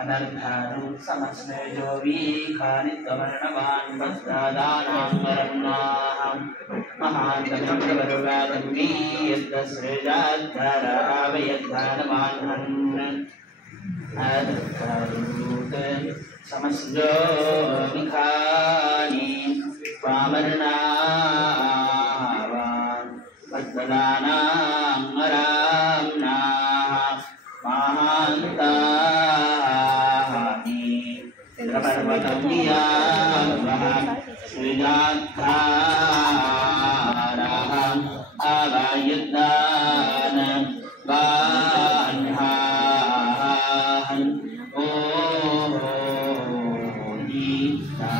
अनर्थानु समस्मेजो वीखानित्ववर्णवान् वस्त्रादानाङ्गरन्नाहं महान्तब्रह्मवर्वादन्मी यद्दस्रेजाद्धरावयद्धानवान्हन् अनर्थानुत समस्यो विखानि स्वामर्णावान् वस्त्रादानाङ्गराम्नाः महान्तानि पर्वतमियावः श्रीजात्थारः अवायुद्दान वान्हाहन् ओ ईता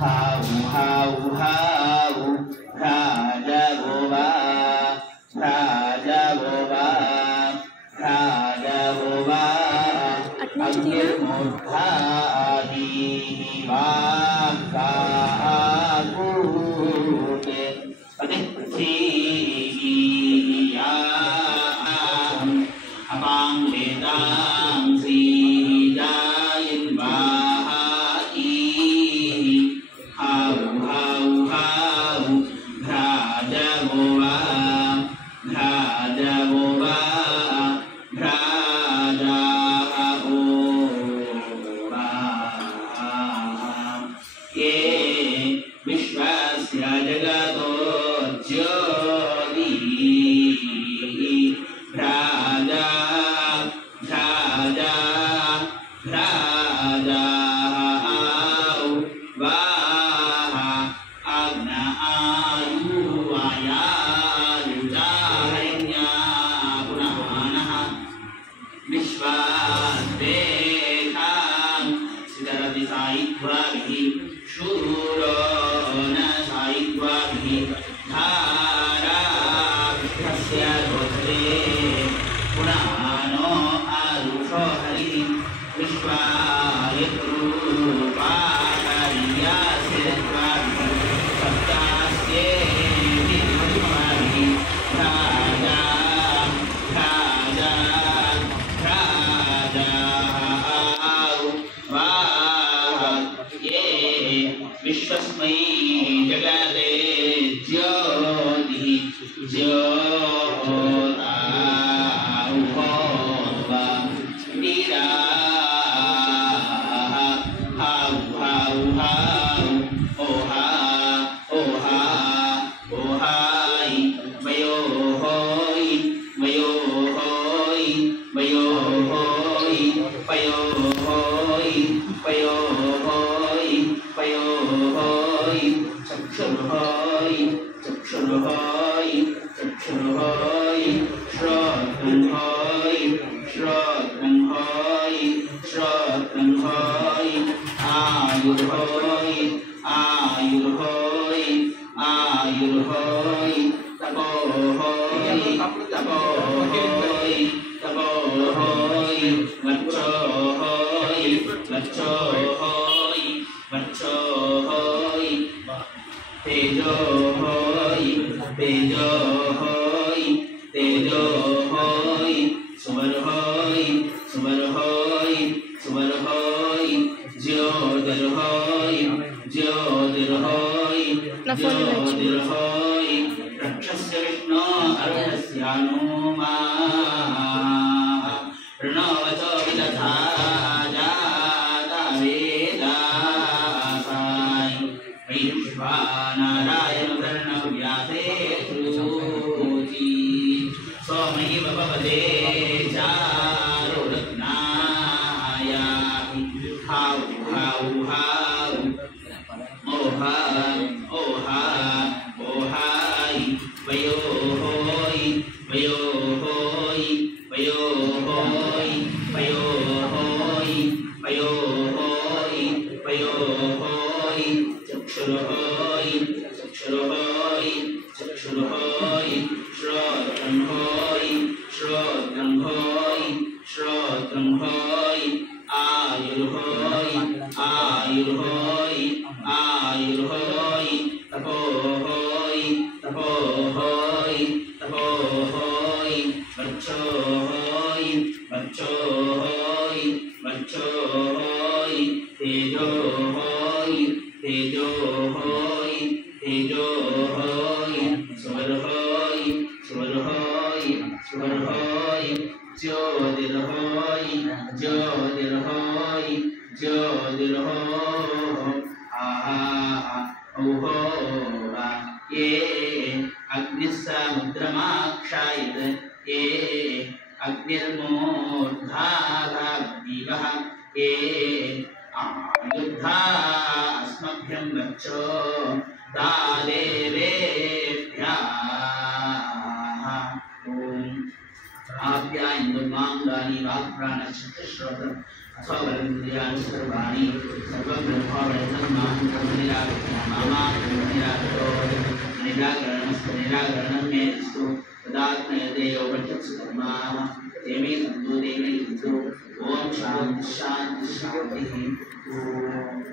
हाउ हाउ हाउ राजवोवा राजवोवा राजवोवा अग्निर्मोद्धादि वाक्काकुते पतिपृथिव्याम् अपाङ्गेतां श्रीजायन्वाहाई हाउ हाउ हाउ भ्राजवोवा भ्राजवोवा भ्राजावोवा ये विश्वस्य जगतो ज्योतिः भ्राजा भ्राजा भ्राजाौ वाः आग्नायुवायायुजाहन्या पुनः विश्वाद्वेषां सिदरति सायित्वाभिः शूरो न सायित्वाभिः धारा विष्ठस्य गोत्रे पुनः नो आरुषो हरिः विश्वायत्रूपाहर्यास्यत्वाभिः सप्तास्येति मधुमाभिः राजा राजा राजाौ वाः ये विश्वस्मै जगते ज्योतिः ज्योताहुहोत्वा वीराः हाउ हाउ हाउ ओहा ओहा ओहाय वयो होय वयो होय वयो होय पयो होय पयो होय पयो होय चक्षुर्होय चक्षुर्होय चक्षुर्होय श्रोत्रंहोय श्रोत्रंहोय श्रोत्रंहोय आयुर्होय आयुर्होय आयुर्होय तपोहोय तपोहोय तपोहोय वक्षोहोय वक्षोहोय वक्षोहोय तेजोहोय तेजोहोय तेजोहोय सुवर्होय सुवर्होय सुवर्होय ज्योतिर्होय ज्योतिर्होय ज्योतिर्होय रक्षस्य विष्णो अर्धस्यानुमा प्रणवचो विदधा जाता वेदासाय वैश्वानरायण वर्णव्यासे श्रुति सोमैव भवते चारुरत्नायाति हाउ हाउ हाउ ओहा ओहा ओहाय वयो होय वयो होय वयो होय वयो होय वयो होय वयो होय चक्षुर्होय चक्षुर्होय चक्षुर्होय श्रोत्रंहोय श्रोत्रंहोय श्रोत्रंहोय आयुर्होय आयुर्होय आयुर्होय तपोहोय तपोहोय तपोहोय वर्चोहोय वर्चोहोय वर्च समाक्षायत ये अग्निर्मूर्धाग्निवः ये युद्धा अस्मभ्यं गच्छो दादेवेभ्यः ओम आप्यायन्तु मां दानि वाक्प्राणचक्षुश्रोत्रम् अथवा वरन्द्रियाणि सर्वाणि सर्वं ब्रह्मवैतं मां निराकरणं मे स्तु तदात्मयदेव वर्चस्व धर्माः ते मे सन्तु देवे सन्तु ओम शान्ति शान्ति शान्तिः ओम